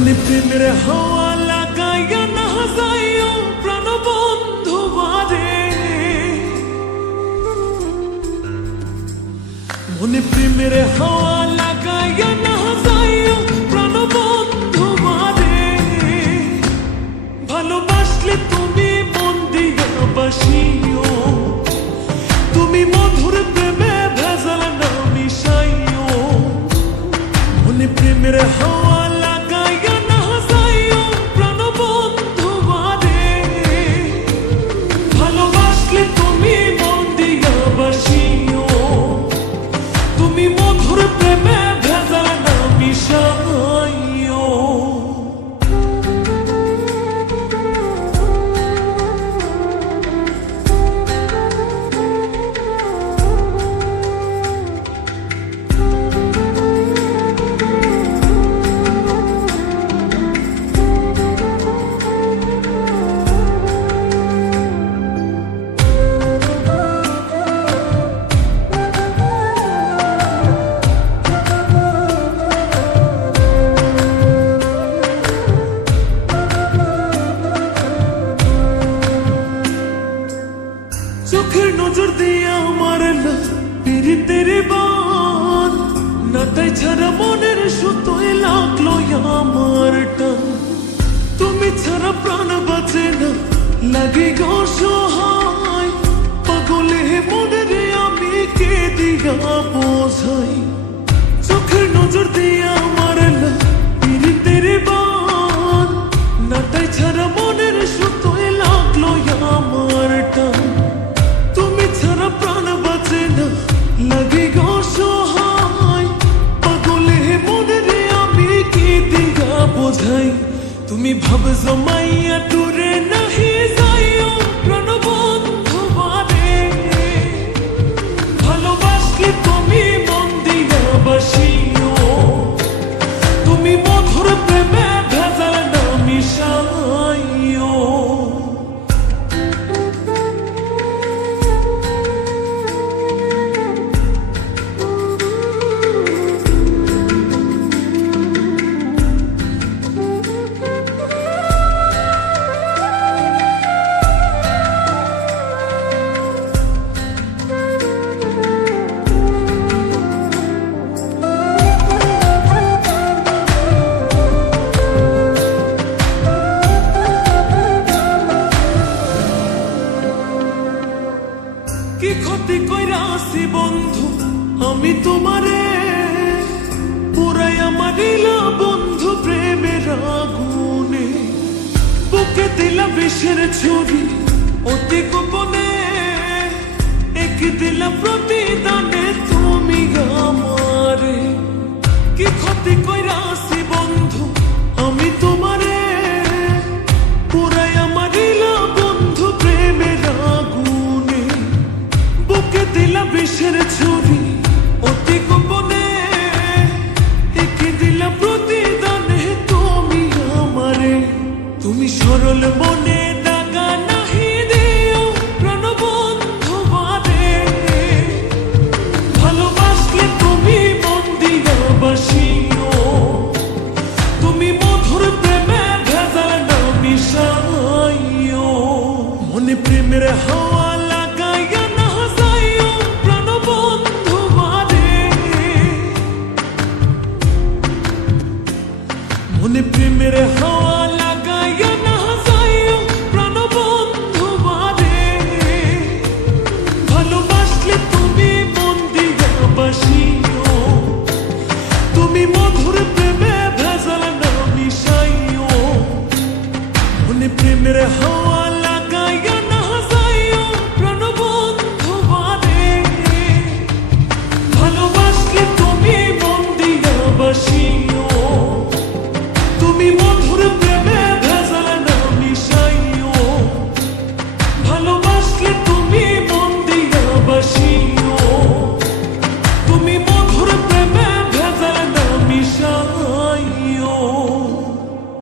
মনে প্রেমের হাওয়া লাগাইয়া না যাইও প্রাণ বন্ধু বারে, মনে প্রেমের হাওয়া লাগাইয়া না যাইও প্রাণ বন্ধু বারে। ভালোবাসলে তুমি মন দিয়া বাসিও, তুমি মধুর প্রেমে ভেজাল না মিশাইও। মনে প্রেমের হাওয়া লাগাইয়া না যাইও প্রাণ বন্ধু বারে, ভালোবাসলে তুমি মন দিয়া বাসিও, তুমি মধুর প্রেমে ভেজাল না মিশাইও। চোখের নজর দিয়ে আমার পীড়িতের বান, নাটাই ছাড়া মনের সুতোয় লাগলো আমার টান। তুমি ছাড়া প্রাণ বাঁচে না, লাগে গো সহায়, পাগলে মনের আমি কে দিয়া বোঝাই। চোখের নজর দিয়ে আমার পীড়িতের বান, নাটাই ছাড়া মনের সুতোয় লাগলো আমার টান। তুমি ছাড়া প্রাণ বাঁচে না, লাগে গো সহায়, পাগলে মনের আমি কি দিয়া বোঝাই। তুমি ভাব জমাইয়া দূরে নাহি যাইও প্রাণ বন্ধু বারে, ভালোবাসলে তুমি মন দিয়া বাসিও, তুমি মধুর প্রেমে ভেজাল না মিশাইও। কি ক্ষতি কইরাছি বন্ধু আমি তোমারে, পুরাই আমারিলা বন্ধু প্রেমের আগুনে। বুকে দিলা বিষের ছুরি অতি গোপনে, এক দিলা প্রতিদানে তুমি আমারে। কি ক্ষতি কইরাছি বন্ধু আমি তোমারে, পুরাই আমারিলা বন্ধু প্রেমের আগুনে। বুকে দিলা বিষের ছুরি অতি গোপনে, একে দিলা প্রতিদানে তুমি আমারে। তুমি সরল মনে দাগা নাহি দিও প্রাণ বন্ধু বারে, ভালোবাসলে তুমি মন দিয়া বাসিও, তুমি মধুর প্রেমে ভেজাল না মিশাইও। মনে প্রেমের হাওয়া লাগাইয়া না যাইও প্রাণ বন্ধু বারে, মনে প্রেমের হাওয়া